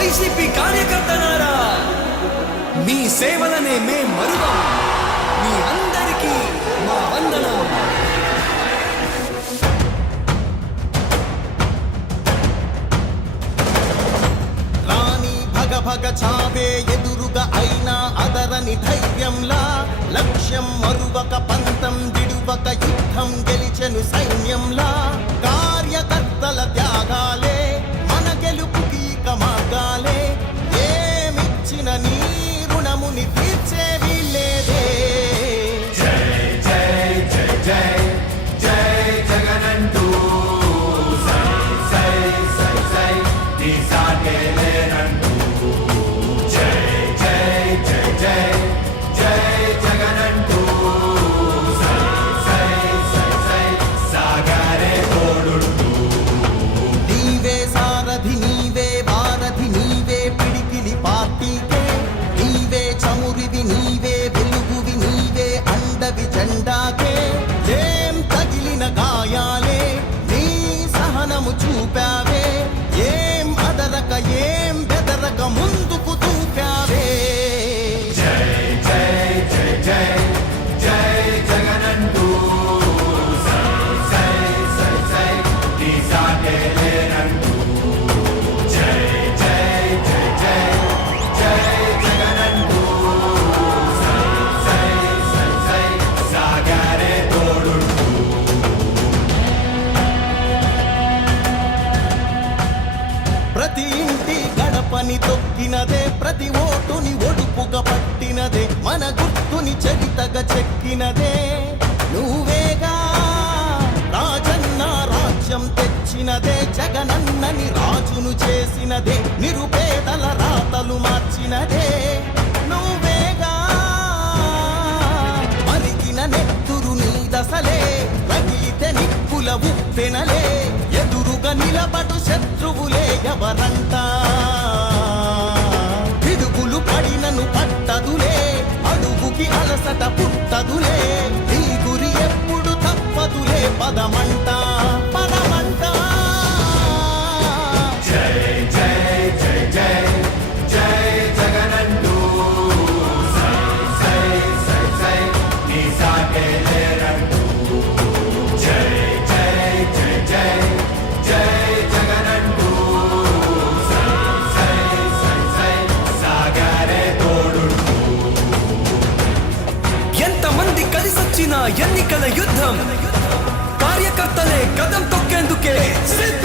YCP కార్యకర్తలారా, మీ సేవలనే మేం మరువం. మీ అందరికీ మా వందనం. రాణి భగ భగ చావే ఎదురుగా అయినా అదరని ధైర్యంలా, లక్ష్యం మరువక పంతం విడువక యుద్ధం గెలిచెను సైన్యంలా. కార్యకర్తల త్యాగాలే మన గెలుపుకి మార్గాలే. ఏమిచ్చిన నీ రుణముని తీర్చేవి లేదే. జై జై జై జై జై జగనంటూ సై సై సై సై నీ సాటే లేనంటూ. జై జై జై జై జై జగనంటూ సై సై సై సై సాగరే తోడుంటూ. నీవే సారథి నీవే వారధి నీవే పిడికిలి పార్టీకే. నీవే చమురివి నీవే వెలుగువి నీవే అండవి జెండాకే. ఏం తగిలిన గాయాలే నీ సహనము చూపావే. ఏం అదరక ఏం బెదరక ముందుకు దూపావే. జై జై జై జై జై జగనంటూ సై సై సై సై నీ సాటే లేనంటూ. జై జై జై జై జై జగనంటూ సై సై సై సై సాగరే తోడుంటూ. ప్రతి ఇంటి గడపని తొక్కినదే, ప్రతి ఓటుని ఒడుపుగా పట్టినదే, మన గుర్తుని చరితగా చెక్కినదే నువ్వేగా. రాజన్న రాజ్యం తెచ్చినదే, జగనన్నని రాజును చేసినదే, నిరుపేదల రాతలు మార్చినదే నువ్వేగా. మరిగిన నెత్తురు నీ దశలే, రగిలితే నిప్పుల ఉప్పెనలే. ఎదురుగా నిలబడు శత్రువులే ఎవరంట. పిడుగులు పడినను పట్టదులే, అడుగుకి అలసట పుట్టదులే. ఈ గురి ఎప్పుడు తప్పదులే, పదమంట పదమంట. జై జై జై జై జై జగనంటూ సై సై సై సై నీ సాటే లేరంటూ. జై జై జై జై జై జగనంటూ సై సై సై సై సాగరే తోడుంటూ. ఎంతమంది కలిసొచ్చిన ఎన్నికల యుద్ధం, కార్యకర్తలే కదం తొక్కేందుకే సిద్ధం.